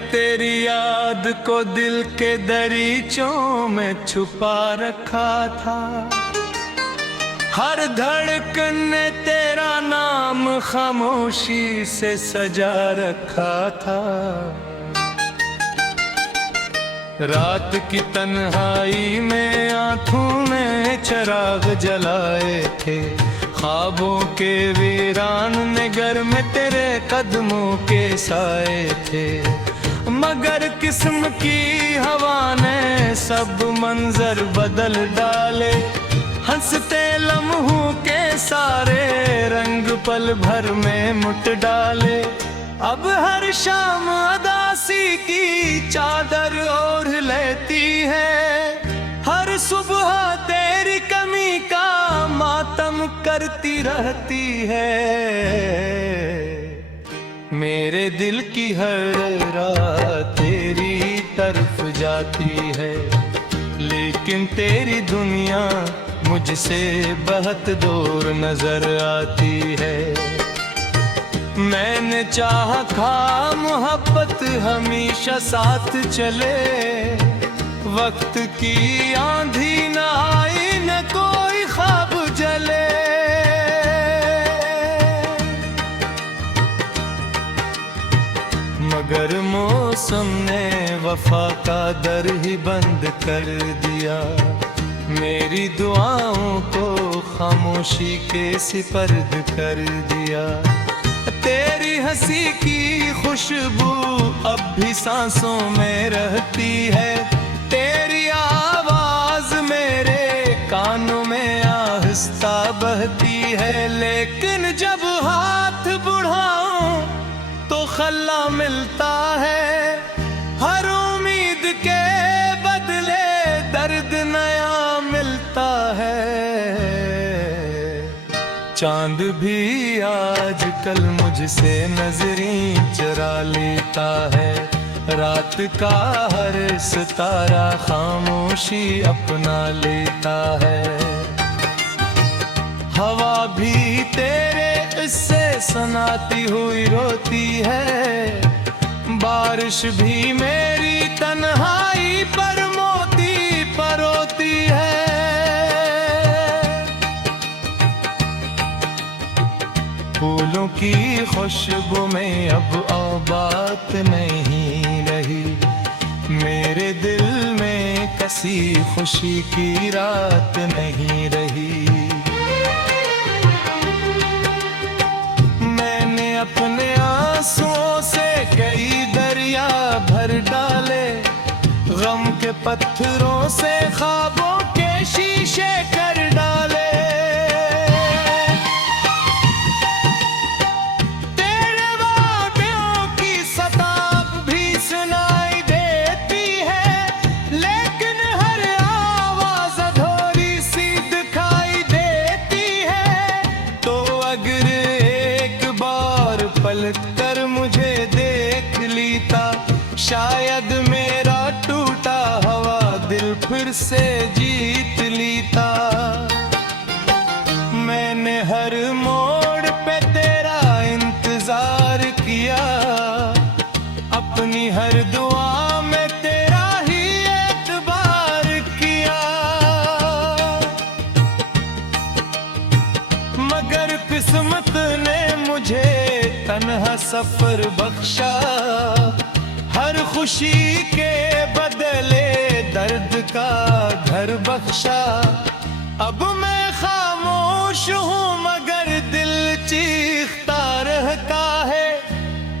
तेरी याद को दिल के दरीचों में छुपा रखा था। हर धड़कन ने तेरा नाम खामोशी से सजा रखा था। रात की तन्हाई में आंखों में चिराग जलाए थे। ख्वाबों के वीरान नगर में तेरे कदमों के साए थे। मगर किस्म की हवा ने सब मंजर बदल डाले। हंसते लम्हों के सारे रंग पल भर में मुट डाले। अब हर शाम अदासी की चादर ओढ़ लेती है। हर सुबह तेरी कमी का मातम करती रहती है। मेरे दिल की हर रात तेरी तरफ जाती है, लेकिन तेरी दुनिया मुझसे बहुत दूर नजर आती है। मैंने चाहा था मोहब्बत हमेशा साथ चले। वक्त की आंधी न आई न कोई ख्वाब जले। मगर मौसम ने वफा का दर ही बंद कर दिया। मेरी दुआओं को खामोशी के सिपर्द कर दिया। तेरी हंसी की खुशबू अब भी सांसों में रहती है। तेरी आवाज मेरे कानों में आहिस्ता बहती है। लेकिन जब हाथ बढ़ाऊं तो खल्ला मिलता है। हर उम्मीद के बदले दर्द नया मिलता है। चांद भी आजकल मुझसे नजरें चुरा लेता है। रात का हर सितारा खामोशी अपना लेता है। हवा भी तेरे इससे सुनाती हुई रोती है। बारिश भी मेरी तन्हाई पर मोती परोती है। फूलों की खुशबू में अब बात नहीं रही। मेरे दिल में कसी खुशी की रात नहीं रही। मैंने अपने आंसुओं से कई दरिया भर डाले। गम के पत्थरों से ख्वाबों के शीशे कर डाले। पलट कर मुझे देख लीता, शायद मेरा टूटा हुआ दिल फिर से जीत लीता। मैंने हर मोड़ पे तेरा इंतजार किया। अपनी हर दुआ में तेरा ही एतबार किया। मगर किस्मत ने मुझे तन्हा सफर बख्शा। हर खुशी के बदले दर्द का घर बख्शा। अब मैं खामोश हूँ मगर दिल चीखता रहता है।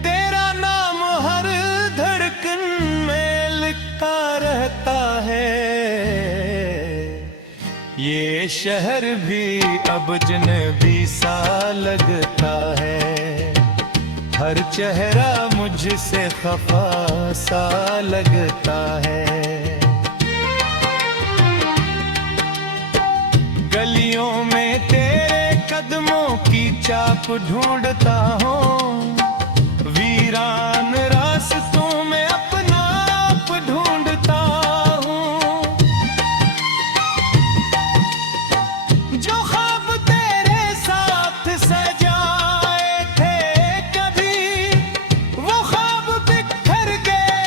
तेरा नाम हर धड़कन में लिखता रहता है। ये शहर भी अब अजनबी सा लगता है। हर चेहरा मुझसे खफा सा लगता है। गलियों में तेरे कदमों की चाप ढूंढता हूँ। वीरान रास्तों में अपना आप ढूंढता हूँ। जो ख्वाब तेरे साथ सजाए थे कभी, वो ख्वाब बिखर गए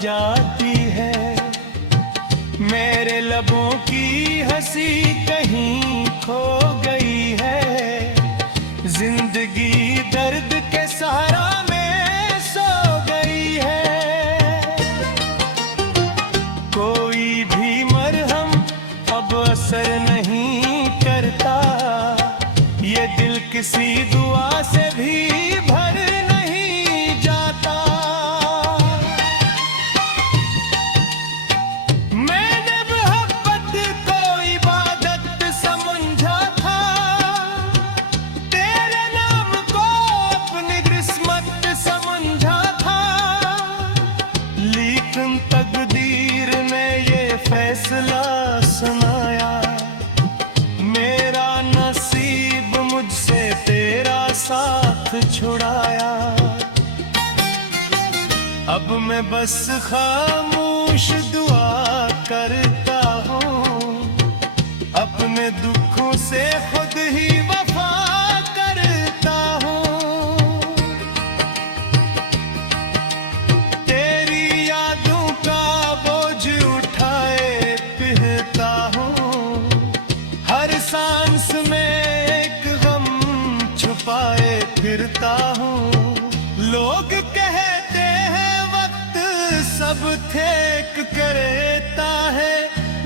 जाती है। मेरे लबों की हंसी कहीं खो गई है, जिंदगी दर्द के सहारा में सो गई है। कोई भी मरहम अब असर नहीं करता, ये दिल किसी दुआ से भी भर नहीं जाता। मैंने मोहब्बत को इबादत समझा था, तेरे नाम को अपनी किस्मत समझा था, लेकिन तकदीर ने ये फैसला सुनाया, मेरा नसीब मुझसे तेरा साथ छुड़ाया। अब मैं बस खामोश दुआ करता हूँ, अपने दुखों से खुद ही वफा करता हूँ। तेरी यादों का बोझ उठाए फिरता हूँ, हर सांस में एक गम छुपाए फिरता हूँ। लोग कहते हैं वक्त सब ठीक करता है,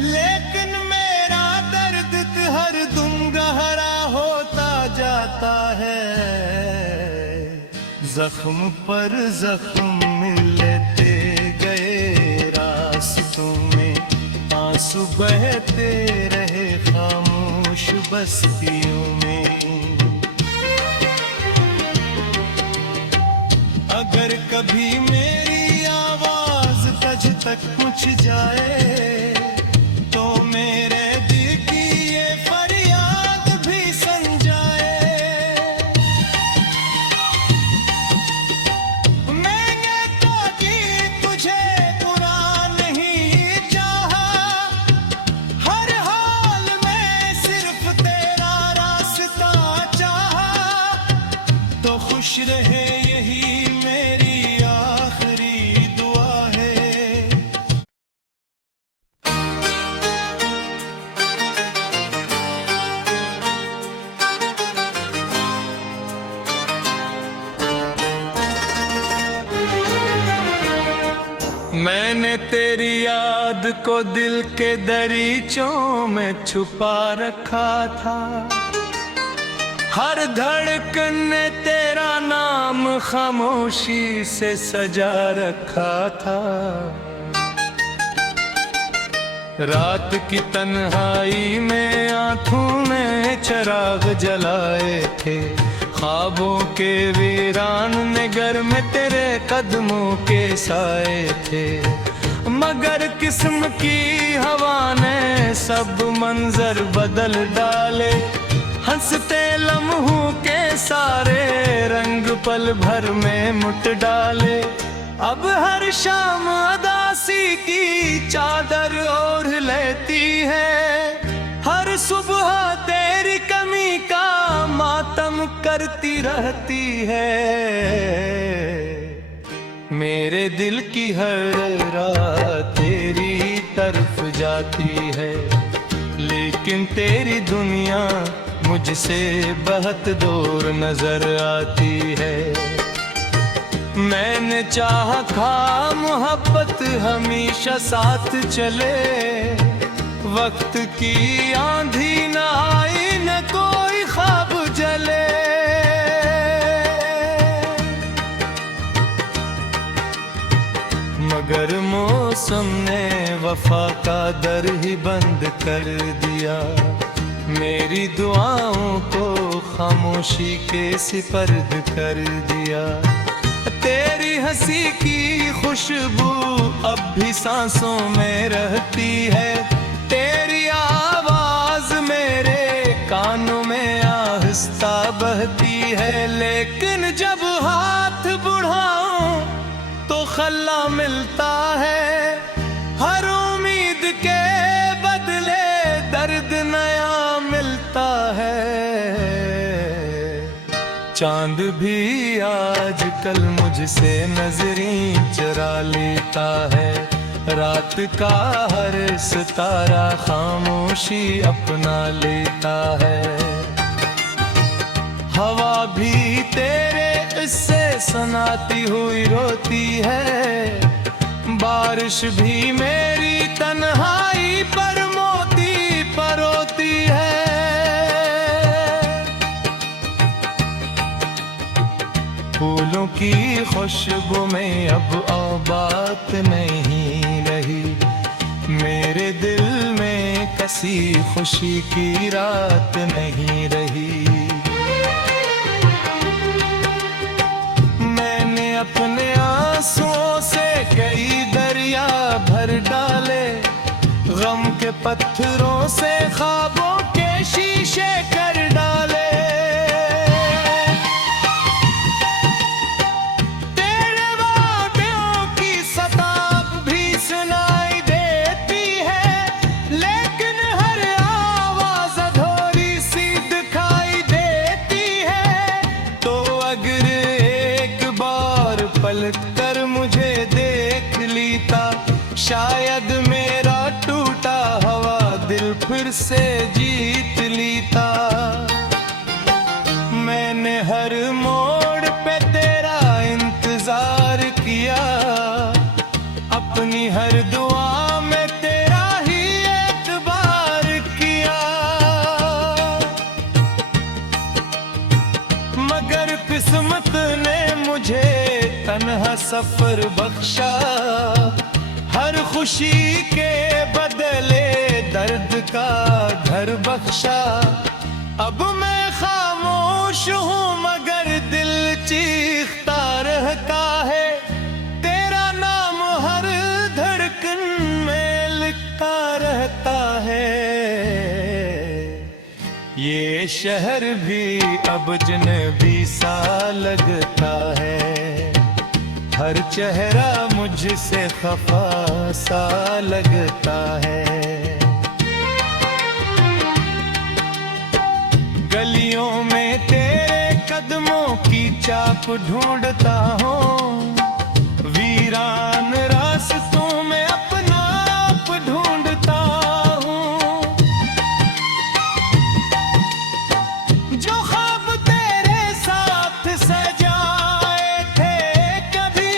लेकिन मेरा दर्द हर दम गहरा होता जाता है। जख्म पर जख्म मिलते गए रास्तों में, आंसू बहते रहे खामोश बस्तियों में। अगर कभी मेरी आवाज तुझ तक पहुंच जाए, तो मेरे दिल की ये फरियाद भी सुन जाए। मैंने तो जी तुझे बुरा नहीं चाहा, हर हाल में सिर्फ तेरा रास्ता चाहा, तो खुश रहे यही मेरी आखिरी दुआ है। मैंने तेरी याद को दिल के दरीचों में छुपा रखा था, हर धड़कन ने तेरा नाम खामोशी से सजा रखा था। रात की तन्हाई में आंखों ने चिराग जलाए थे, ख्वाबों के वीरान ने घर में तेरे कदमों के साए थे। मगर किस्म की हवा ने सब मंजर बदल डाले, हंसते लम्हों के सारे रंग पल भर में मुट डाले। अब हर शाम उदासी की चादर ओढ़ लेती है, हर सुबह तेरी कमी का मातम करती रहती है। मेरे दिल की हर रात तेरी तरफ जाती है, लेकिन तेरी दुनिया मुझसे बहुत दूर नजर आती है। मैंने चाहा था मोहब्बत हमेशा साथ चले, वक्त की आंधी न आई न कोई ख्वाब जले। मगर मौसम ने वफा का दर ही बंद कर दिया, मेरी दुआओं को खामोशी के सिपर्द कर दिया। तेरी हंसी की खुशबू अब भी सांसों में रहती है, तेरी आवाज मेरे कानों में आहिस्ता बहती है। लेकिन जब हाथ बढ़ाऊं तो खल्ला मिलता है, हर उम्मीद के बदले दर्द नया मिलता है। चांद भी आजकल मुझसे नजरें चुरा लेता है। रात का हर सितारा खामोशी अपना लेता है। हवा भी तेरे इससे सुनाती हुई रोती है। बारिश भी मेरी तन्हाई पर मोती परोती है। फूलों की खुशबू में अब बात नहीं रही। मेरे दिल में कसी खुशी की रात नहीं रही। मैंने अपने आंसुओं से कई दरिया भर डाले। गम के पत्थरों से ख्वाबों के शीशे कर डाले। पलट कर मुझे देख लीता, शायद मेरा टूटा हुआ दिल फिर से जीत लीता। मैंने हर मोड़ पे तेरा इंतजार किया। अपनी हर दुआ में तेरा ही एतबार किया। मगर किस्मत ने मुझे तन्हा सफर बख्शा। हर खुशी के बदले दर्द का घर बख्शा। अब मैं खामोश हूँ मगर दिल चीखता रहता है। तेरा नाम हर धड़कन में लिखता रहता है। ये शहर भी अब अजनबी सा लगता है। हर चेहरा मुझसे खफा सा लगता है। गलियों में तेरे कदमों की चाप ढूंढता हूँ। वीरान रास्तों में अपना आप ढूंढता हूँ। जो ख्वाब तेरे साथ सजाए थे कभी,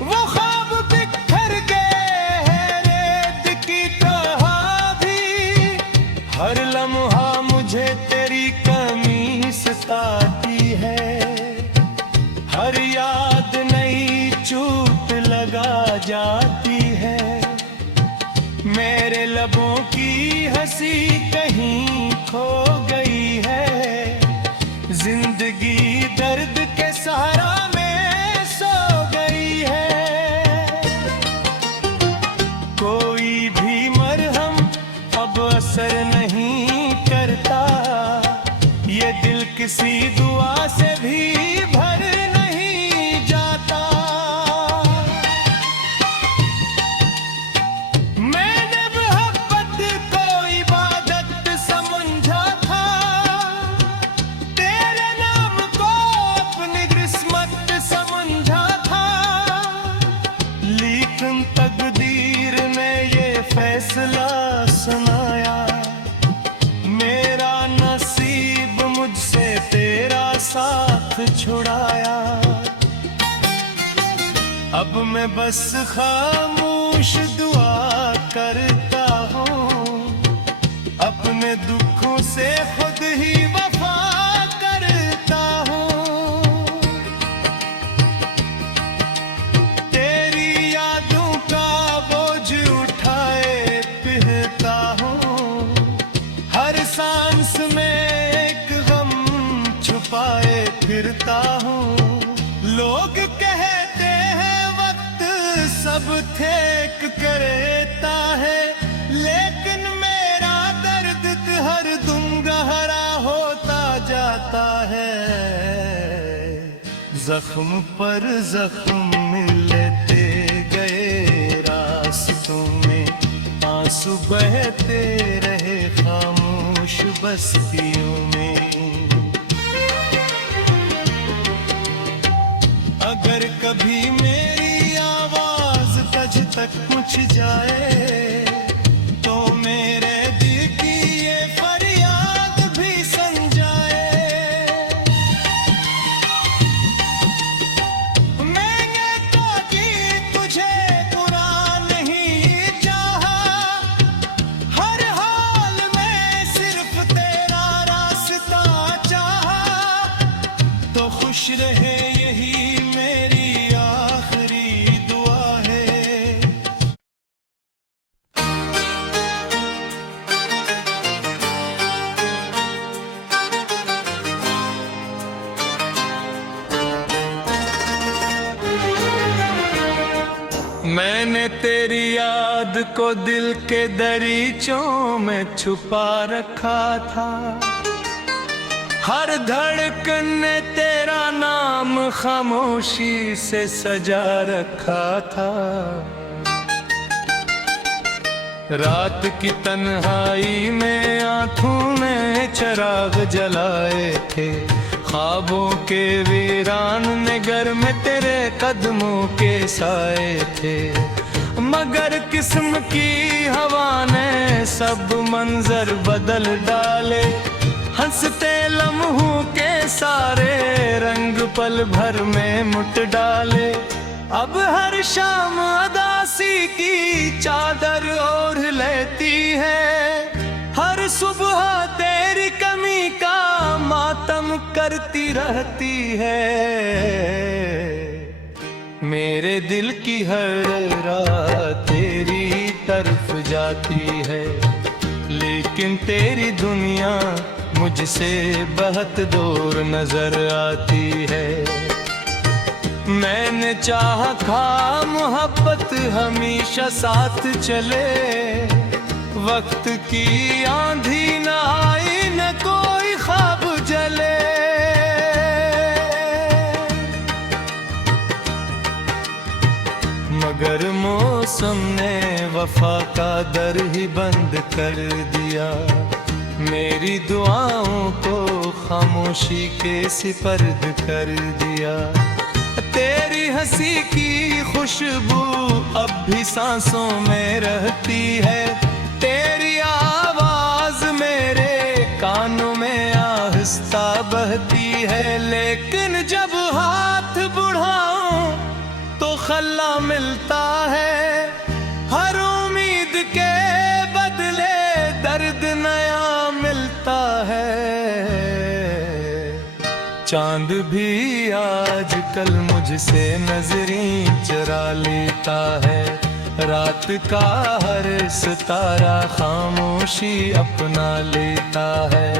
वो ख्वाब बिखर गए हैं रेत की तरह भी। हर लम्हा मुझे तेरी कमी सताती है। हर याद नई चोट लगा जाती है। मेरे लबों की हंसी कहीं खो गई है। जिंदगी दर्द के सहारा में सो गई है। कोई भी मरहम अब असर नहीं करता। ये दिल किसी दुआ से भी भर नहीं जाता। मैंने मोहब्बत को इबादत समझा था। तेरे नाम को अपनी किस्मत समझा था। लेकिन तकदीर ने ये फैसला सुनाया। मेरा नसीब मुझसे तेरा साथ छुड़ाया। अब मैं बस खामोश दुआ करता हूँ। अपने दुखों से खुद ही वफा करता हूँ। तेरी यादों का बोझ उठाए फिरता हूँ। हर सांस में एक गम छुपाए फिरता हूँ। लोग कहते हैं वक्त सब ठीक करता है। लेकिन मेरा दर्द हर दम गहरा होता जाता है। जख्म पर जख्म मिलते गए रास्तों में। आंसू बहते रहे खामोश बस्तियों में। अगर कभी मेरी आवाज तुझ तक पहुंच जाए तो मेरे दिल की ये फरियाद भी सुन जाए। मैंने कभी तुझे बुरा नहीं चाहा, हर हाल में सिर्फ तेरा रास्ता चाहा। तो खुश रहे यही मेरी आखिरी दुआ है। मैंने तेरी याद को दिल के दरीचों में छुपा रखा था, हर धड़कन ने तेरा नाम खामोशी से सजा रखा था। रात की तन्हाई में आँखों ने चिराग जलाए थे, ख्वाबों के वीरान ने घर में तेरे कदमों के साए थे। मगर किस्म की हवा ने सब मंजर बदल डाले, हंसते लम्हों के सारे रंग पल भर में मुट डाले। अब हर शाम उदासी की चादर ओढ़ लेती है, हर सुबह तेरी कमी का मातम करती रहती है। मेरे दिल की हर रात तेरी तरफ जाती है, लेकिन तेरी दुनिया मुझसे बहुत दूर नजर आती है। मैंने चाहा था मोहब्बत हमेशा साथ चले, वक्त की आंधी न आई न कोई ख्वाब जले। मगर मौसम ने वफा का दर ही बंद कर दिया, मेरी दुआओं को खामोशी के सिपर्द कर दिया। तेरी हंसी की खुशबू अब भी सांसों में रहती है, तेरी आवाज मेरे कानों में आहिस्ता बहती है। लेकिन जब हाथ बढ़ाऊं तो खल्ला मिलता है, हर उम्मीद के बदले दर्द नया मिलता है। चांद भी आजकल मुझसे नजरें चुरा लेता है, रात का हर सितारा खामोशी अपना लेता है।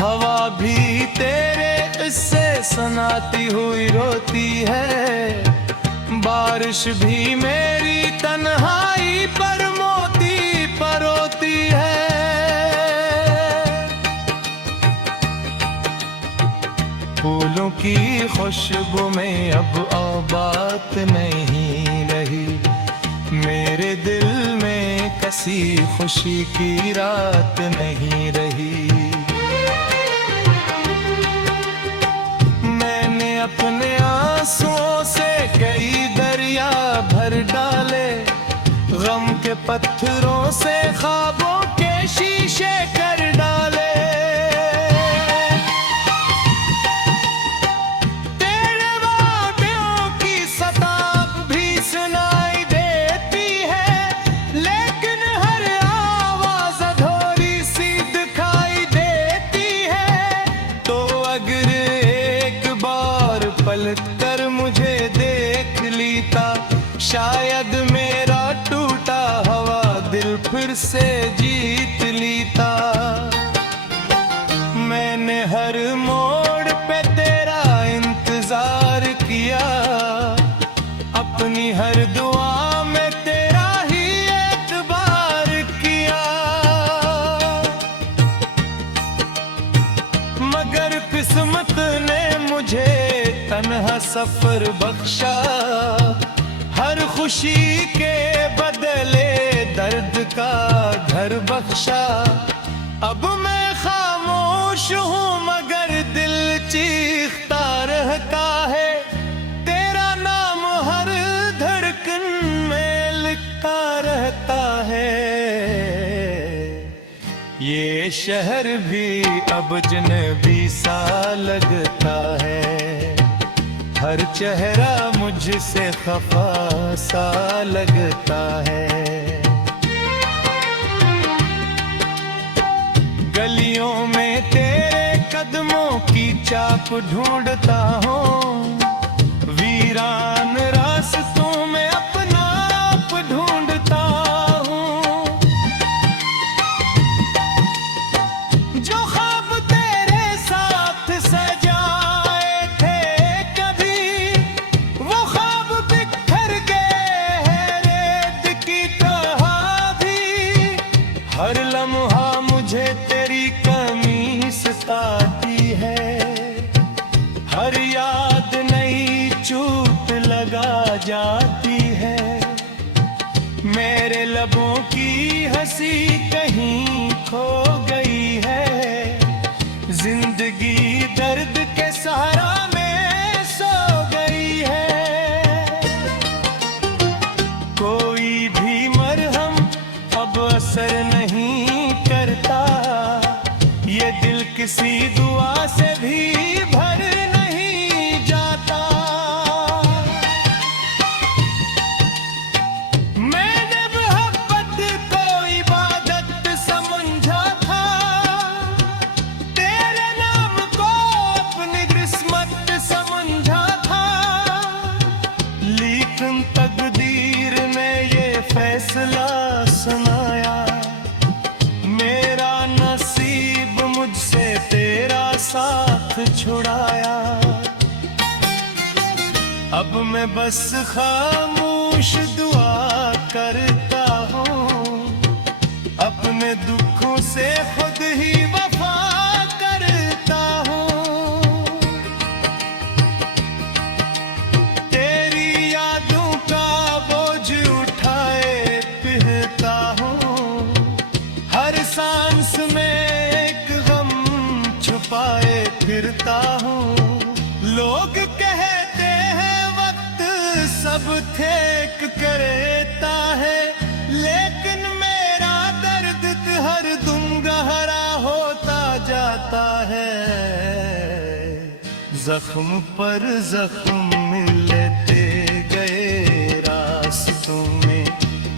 हवा भी तेरे इससे सुनाती हुई रोती है, बारिश भी मेरी तन्हाई पर मोती परोती है। फूलों की खुशबू में अब बात नहीं रही, मेरे दिल में कसी खुशी की रात नहीं रही। मैंने अपने आंसुओं से कई दरिया भर डाले, गम के पत्थरों से ख्वाबों के शीशे कर डाले। पलट कर मुझे देख लीता, शायद मेरा टूटा हुआ दिल फिर से जीत लीता। मैंने हर मोड़ पे तेरा इंतजार किया, अपनी हर दुआ में तेरा ही एतबार किया। मगर किस्मत ने मुझे तन्हा सफर बख्शा, हर खुशी के बदले दर्द का घर बख्शा। अब मैं खामोश हूँ मगर दिल चीखता रहता ये शहर भी अब अजनबी सा लगता है, हर चेहरा मुझसे खफा सा लगता है। गलियों में तेरे कदमों की चाप ढूंढता हूँ, वीरान रास्तों में अपना आप ढूंढता हूँ। जो ख्वाब तेरे साथ सजाए थे कभी, वो ख्वाब बिखर गए हैं रेत की तरह भी। हर लम्हा मुझे तेरी कमी सताती है, हर याद नई चोट लगा जाती है। मेरे लबों की हंसी कहीं खो गई है, जिंदगी दर्द के सहारा में सो गई है। कोई भी मरहम अब असर नहीं करता, ये दिल किसी दुआ से भी भर नहीं जाता। मैंने मोहब्बत को इबादत समझा था, तेरे नाम को अपनी किस्मत समझा था। लेकिन तकदीर ने ये फैसला सुनाया, मेरा नसीब मुझसे तेरा साथ छुड़ाया। अब मैं बस खामोश दुआ करता हूँ, अपने दुखों से खुद ही वफा करता हूँ। तेरी यादों का बोझ उठाए फिरता हूँ, हर सांस में एक गम छुपाए फिरता हूँ। लोग कहते हैं वक्त सब ठीक करता है, लेकिन मेरा दर्द हर दम गहरा होता जाता है। जख्म पर जख्म मिलते गए रास्तों में,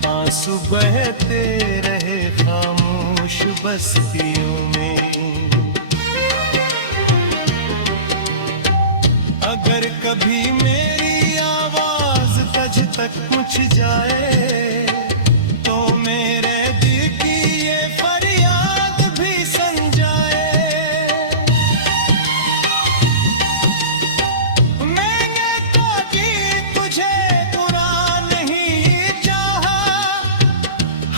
आंसू बहते रहे खामोश बस्तियों में। अगर कभी मेरी आवाज तुझ तक पहुंच जाए, तो मेरे दिल की ये फरियाद भी सुन जाए। मैंने तो जी तुझे बुरा नहीं चाहा,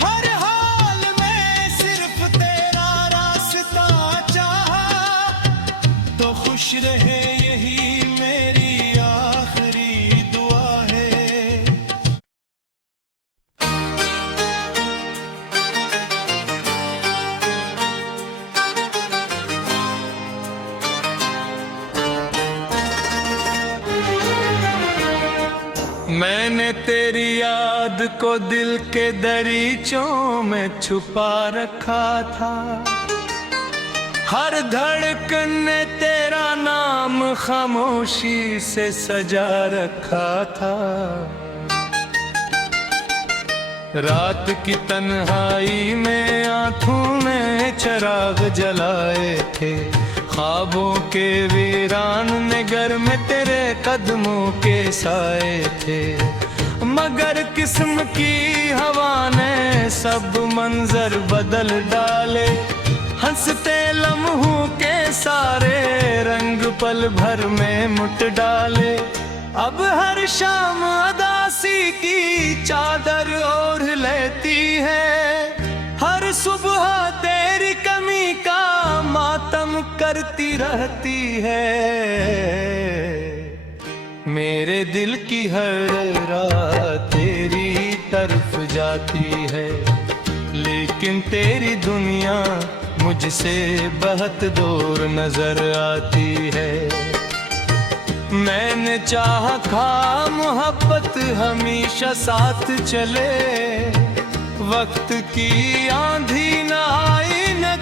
हर हाल में सिर्फ तेरा रास्ता चाहा। तो खुश रहे यही मेरी आखिरी दुआ है। मैंने तेरी याद को दिल के दरीचों में छुपा रखा था, हर धड़कन ने तेरा नाम खामोशी से सजा रखा था। रात की तन्हाई में आंखों ने चिराग जलाए थे, ख्वाबों के वीरान ने घर में तेरे कदमों के साए थे। मगर किस्म की हवा ने सब मंजर बदल डाले, हंसते लम्हों के सारे रंग पल भर में मुट डाले। अब हर शाम अदासी की चादर ओढ़ लेती है, हर सुबह तेरी कमी का मातम करती रहती है। मेरे दिल की हर रात तेरी तरफ जाती है, लेकिन तेरी दुनिया मुझसे बहुत दूर नजर आती है। मैंने चाहा था मोहब्बत हमेशा साथ चले, वक्त की आंधी न आई न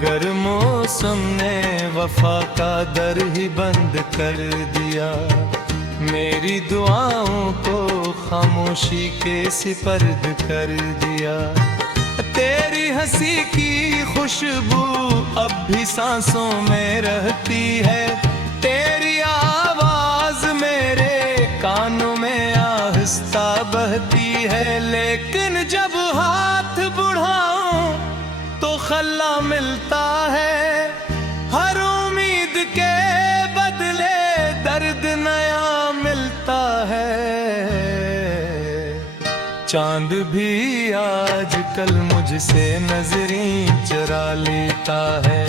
मगर मौसम ने वफा का दर ही बंद कर दिया। मेरी दुआओं को खामोशी के सिपर्द कर दिया। तेरी हंसी की खुशबू अब भी सांसों में रहती है। तेरी आवाज मेरे कानों में आहिस्ता बहती है। लेकिन जब हाथ बढ़ाऊं तो खल्ला मिलता है। हर उम्मीद के बदले दर्द नया मिलता है। चांद भी आजकल मुझसे नजरें चुरा लेता है।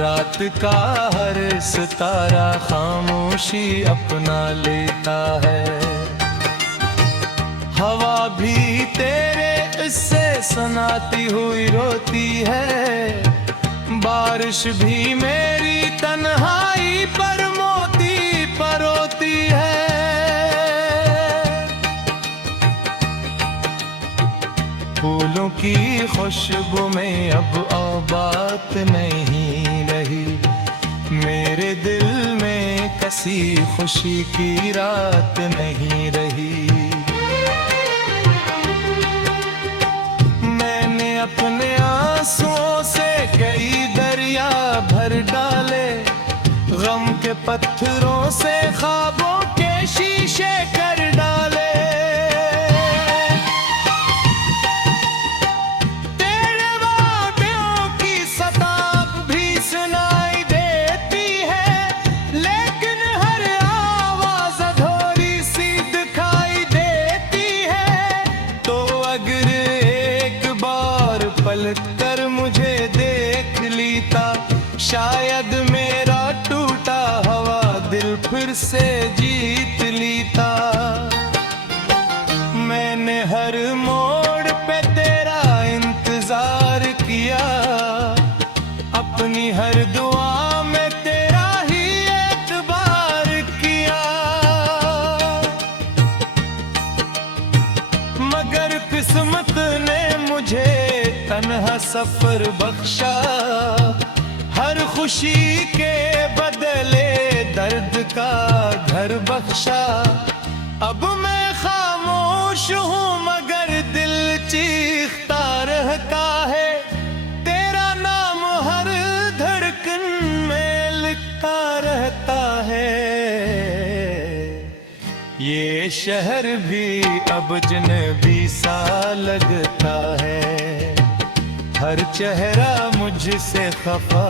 रात का हर सितारा खामोशी अपना लेता है। हवा भी तेरे इससे सुनाती हुई रोती है। बारिश भी मेरी तन्हाई पर मोती परोती है। फूलों की खुशबू में अब बात नहीं रही। मेरे दिल में कसी खुशी की रात नहीं रही। मैंने अपने आंसुओं से कई दरिया भर डाले। गम के पत्थरों से ख्वाबों के शीशे कर डाले। तेरे वादों की सताप भी सुनाई देती है। लेकिन हर आवाज अधूरी सी दिखाई देती है। तो अगर एक बार पलट कर मुझे देख लेता, शायद मेरा टूटा हुआ दिल फिर से जीत लेता। मैंने हर मोड़ पे तेरा इंतजार किया। अपनी हर दुआ में तेरा ही एतबार किया। मगर किस्मत ने मुझे तन्हा सफर बख्शा। हर खुशी के बदले दर्द का घर बख्शा। अब मैं खामोश हूँ मगर दिल चीखता रहता है। तेरा नाम हर धड़कन में लिखता रहता है। ये शहर भी अब अजनबी सा लगता है। हर चेहरा मुझसे खफा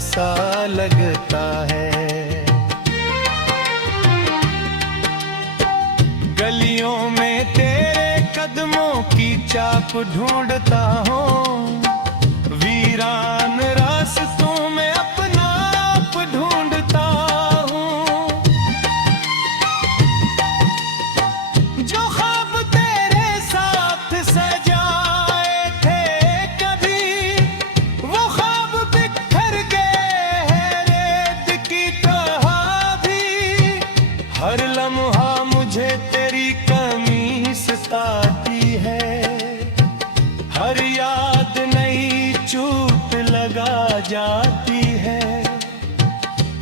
सा लगता है। गलियों में तेरे कदमों की चाप ढूंढता हूँ। वीरान रास्तों में अपना आप ढूंढता हूँ। जो ख्वाब तेरे साथ सजाए थे कभी, वो ख्वाब बिखर गए हैं रेत की तरह भी। हर लम्हा मुझे तेरी कमी सताती है। हर याद नई चोट लगा जाती है।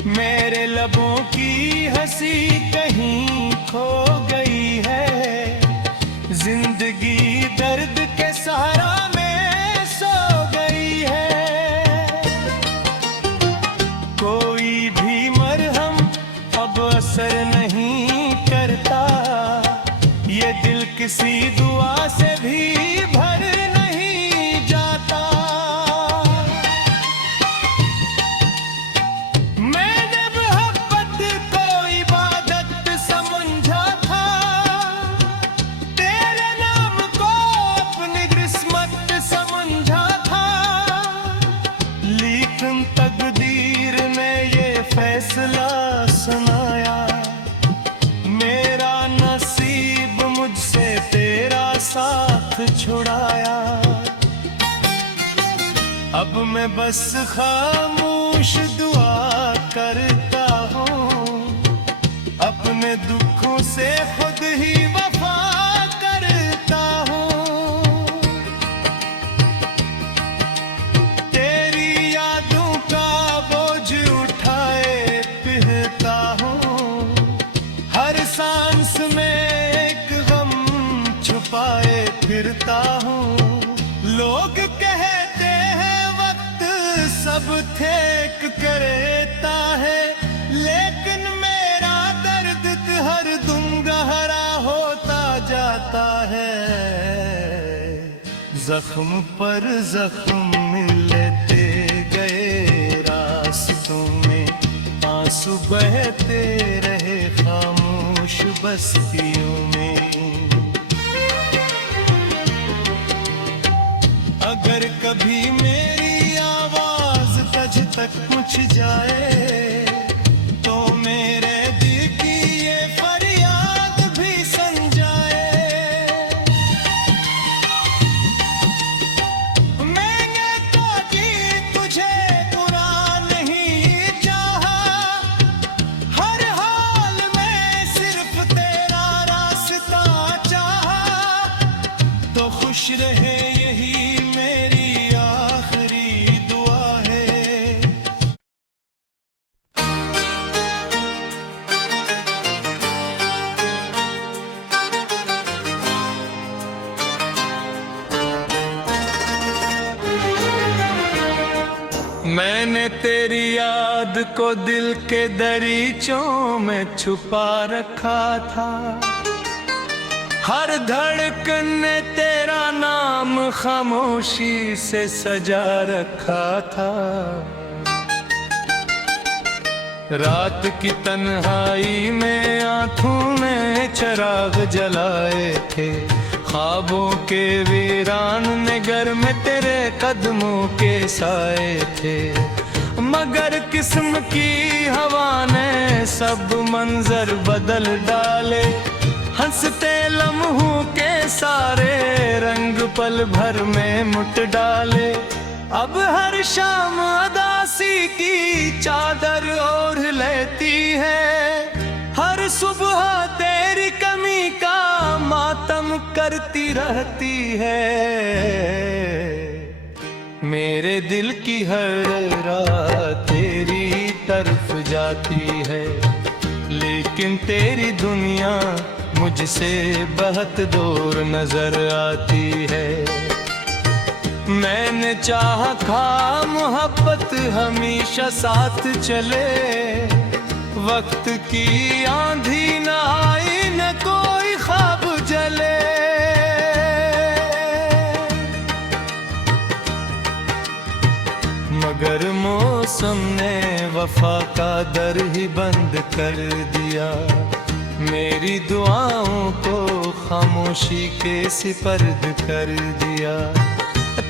मेरे लबों की हंसी कहीं खो गई है। जिंदगी दर्द के सहारा में सो गई है। कोई भी मरहम अब असर नहीं करता। ये दिल किसी दुआ से भी भर नहीं जाता। मैंने मोहब्बत को इबादत समझा था। तेरे नाम को अपनी किस्मत समझा था। लेकिन तकदीर ने ये फैसला सुनाया। मेरा नसीब मुझसे तेरा साथ छुड़ाया। अब मैं बस खामोश दुआ करता हूँ। अपने दुखों से खुद ही वफा करता हूँ। तेरी याद फिरता हूँ। लोग कहते हैं वक्त सब ठेक करता है, लेकिन मेरा दर्द हर दम गहरा होता जाता है। जख्म पर जख्म मिलते गए रास्तों में, आंसू बहते रहे खामोश बस्तियों में। अगर कभी मेरी आवाज तुझ तक पहुंच जाए, तो मेरे दिल की ये फरियाद भी सुन जाए। मैंने तो जी तुझे बुरा नहीं चाहा, हर हाल में सिर्फ तेरा रास्ता चाहा। तो खुश रहे यही मेरी आखिरी दुआ है। मैंने तेरी याद को दिल के दरीचों में छुपा रखा था, हर धड़कन ने तेरा नाम खामोशी से सजा रखा था। रात की तन्हाई में आंखों में चिराग जलाए थे, ख्वाबों के वीरान ने घर में तेरे कदमों के साए थे। मगर किस्म की हवा ने सब मंजर बदल डाले, हंसते लम्हों के सारे रंग पल भर में मुट डाले। अब हर शाम अदासी की चादर ओढ़ लेती है, हर सुबह तेरी कमी का मातम करती रहती है। मेरे दिल की हर रात तेरी तरफ जाती है, लेकिन तेरी दुनिया मुझसे बहुत दूर नजर आती है। मैंने चाहा था मोहब्बत हमेशा साथ चले, वक्त की आंधी न आई न कोई ख्वाब जले। मगर मौसम ने वफा का दर ही बंद कर दिया, मेरी दुआओं को खामोशी के सिपर्द कर दिया।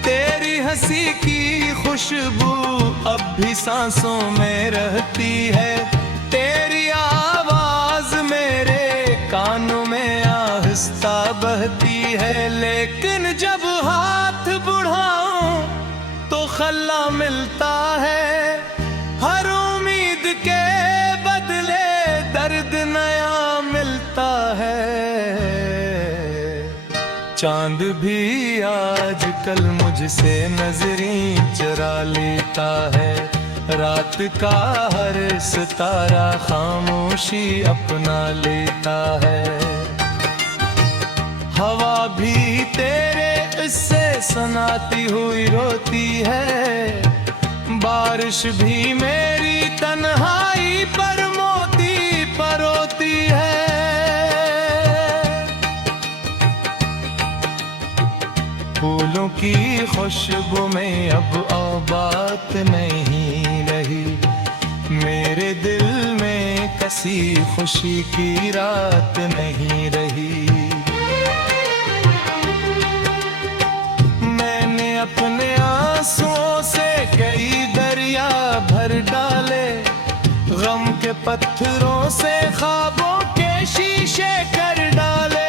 तेरी हंसी की खुशबू अब भी सांसों में रहती है, तेरी आवाज मेरे कानों में आहिस्ता बहती है। लेकिन जब हाथ बढ़ाऊं तो खल्ला मिलता है, हर उम्मीद के बदले दर्द नया मिलता है। चांद भी आजकल मुझसे नजरें चुरा लेता है, रात का हर सितारा खामोशी अपना लेता है। हवा भी तेरे इससे सुनाती हुई रोती है, बारिश भी मेरी तन्हाई पर मोती परोती है। फूलों की खुशबू में अब बात नहीं रही, मेरे दिल में कसी खुशी की रात नहीं रही। मैंने अपने आंसुओं से कई दरिया भर डाले, गम के पत्थरों से ख्वाबों के शीशे कर डाले।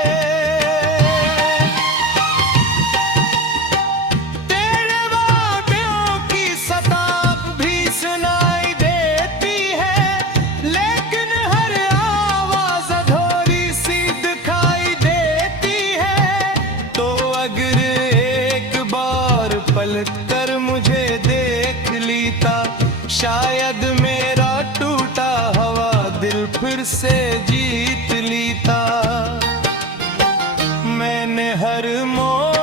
पलट कर मुझे देख लीता, शायद मेरा टूटा हवा दिल फिर से जीत लीता। मैंने हर मोड़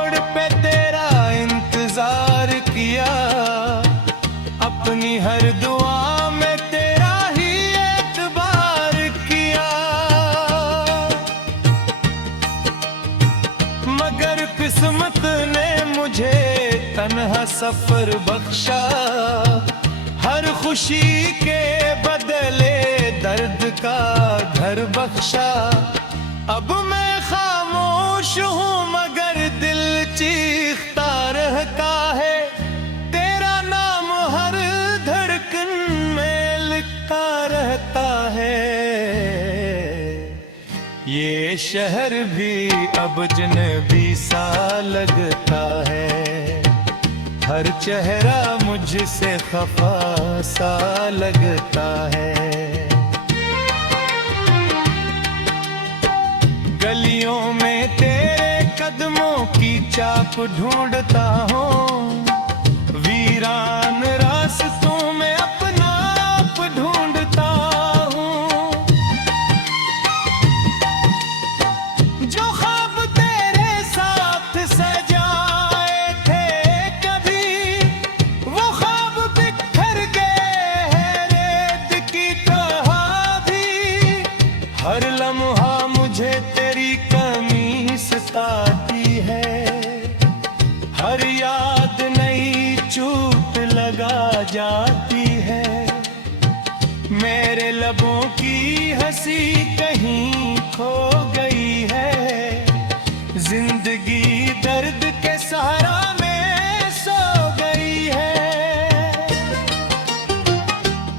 सफर बख्शा, हर खुशी के बदले दर्द का घर बख्शा। अब मैं खामोश हूँ मगर दिल चीखता रहता है, तेरा नाम हर धड़कन में लिखता रहता है। ये शहर भी अब अजनबी सा लगता है, हर चेहरा मुझसे खफा सा लगता है। गलियों में तेरे कदमों की चाप ढूंढता हूँ, वीरान रास्तों में अपना आप ढूंढता हूँ। जो ख्वाब तेरे साथ सजाए थे कभी, वो ख्वाब बिखर गए हैं रेत की तरह भी। हर लम्हा मुझे तेरी कमी सताती है, हर याद नई चोट लगा जाती है। मेरे लबों की हंसी कहीं खो गई है, जिंदगी दर्द के सहारा में सो गई है।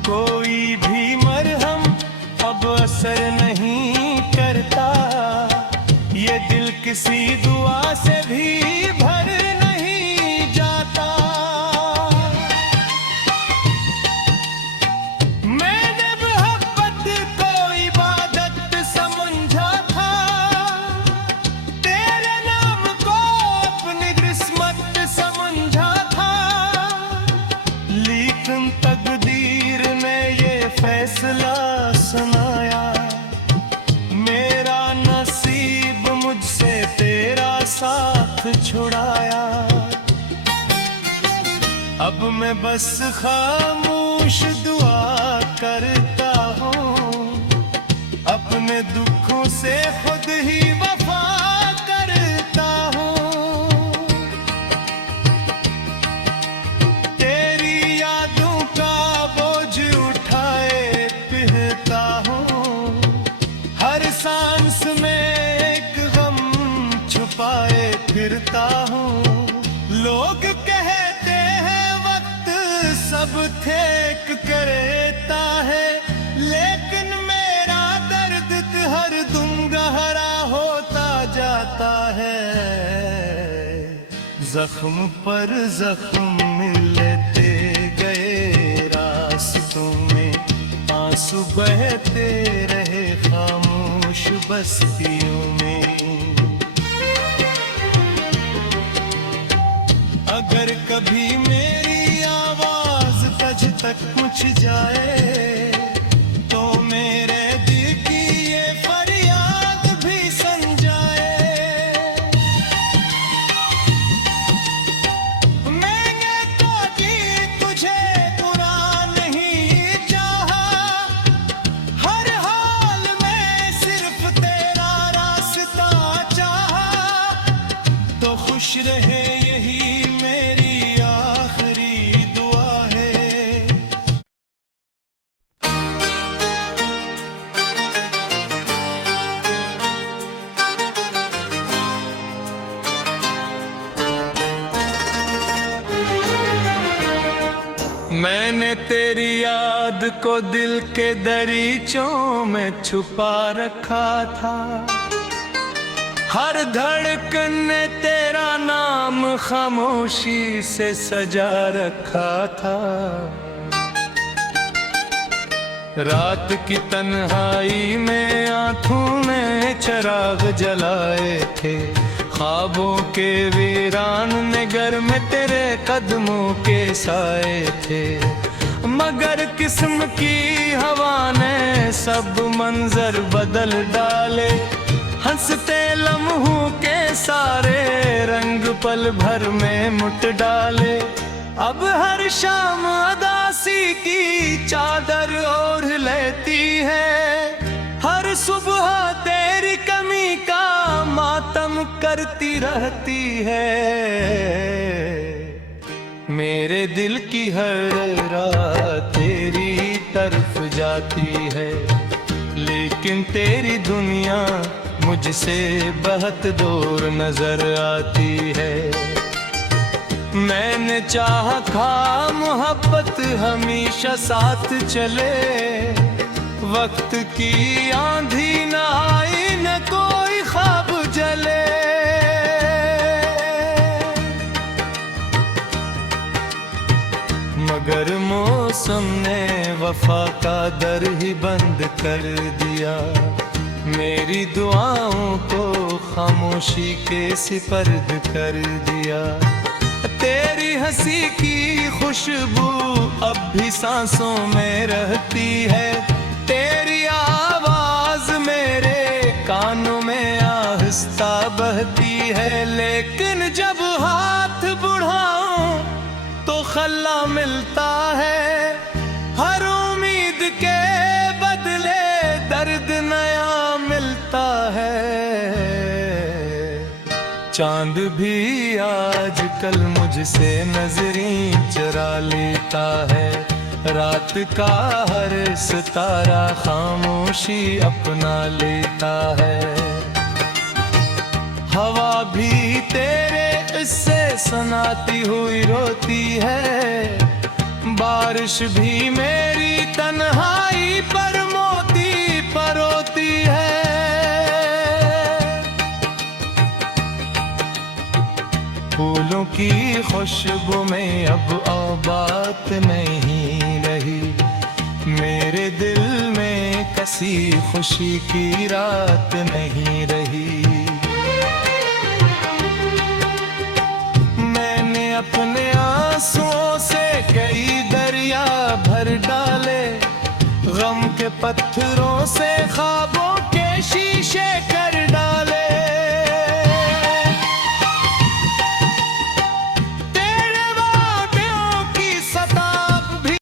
कोई भी मरहम अब असर नहीं करता, ये दिल किसी दुआ से भी भर नहीं जाता। मैंने मोहब्बत को इबादत समझा था, तेरे नाम को अपनी किस्मत समझा था। लेकिन तकदीर ने ये फैसला सुनाया, मेरा नसीब मुझसे तेरा साथ छुड़ाया। अब मैं बस खामोश दुआ करता हूँ, अपने दुखों से खुद ही वफा करता हूँ। तेरी यादों का बोझ उठाए फिरता हूँ, हर सांस में एक गम छुपाए फिरता हूँ। लोग कहते हैं वक्त सब ठीक करता है, लेकिन मेरा दर्द हर दम गहरा होता जाता है। जख्म पर जख्म मिलते गए रास्तों में, आंसू बहते रहे खामोश बस्तियों में। अगर कभी मेरी आवाज तुझ तक पहुंच जाए, तो मेरे दिल की ये फरियाद भी सुन जाए। मैंने तो जी तुझे बुरा नहीं चाहा, हर हाल में सिर्फ तेरा रास्ता चाहा। तो खुश रहे यही मेरी आखिरी दुआ है। मैंने तेरी याद को दिल के दरीचों में छुपा रखा था, हर धड़कन ने तेरा नाम खामोशी से सजा रखा था। रात की तन्हाई में आंखों ने चिराग जलाए थे, ख्वाबों के वीरान ने घर में तेरे कदमों के साए थे। मगर किस्म की हवा ने सब मंजर बदल डाले, हंसते लम्हों के सारे रंग पल भर में मुट डाले। अब हर शाम उदासी की चादर ओढ़ लेती है, हर सुबह तेरी कमी का मातम करती रहती है। मेरे दिल की हर रात तेरी तरफ जाती है, लेकिन तेरी दुनिया मुझसे बहुत दूर नजर आती है। मैंने चाहा था मोहब्बत हमेशा साथ चले, वक्त की आंधी न आई न कोई ख्वाब जले। मगर मौसम ने वफा का दर ही बंद कर दिया, मेरी दुआओं को खामोशी के सिपर्द कर दिया। तेरी हंसी की खुशबू अब भी सांसों में रहती है, तेरी आवाज मेरे कानों में आहिस्ता बहती है। लेकिन जब हाथ बढ़ाऊं तो खल्ला मिलता है, हर उम्मीद के बदले दर्द नया मिलता है। चांद भी आजकल मुझसे नजरें चुरा लेता है, रात का हर सितारा खामोशी अपना लेता है। हवा भी तेरे इससे सुनाती हुई रोती है, बारिश भी मेरी तन्हाई पर मोती परोती है। फूलों की खुशबू में अब बात नहीं रही, मेरे दिल में कसी खुशी की रात नहीं रही। मैंने अपने आंसुओं से कई दरिया भर डाले, गम के पत्थरों से ख्वाबों के शीशे कर डाले।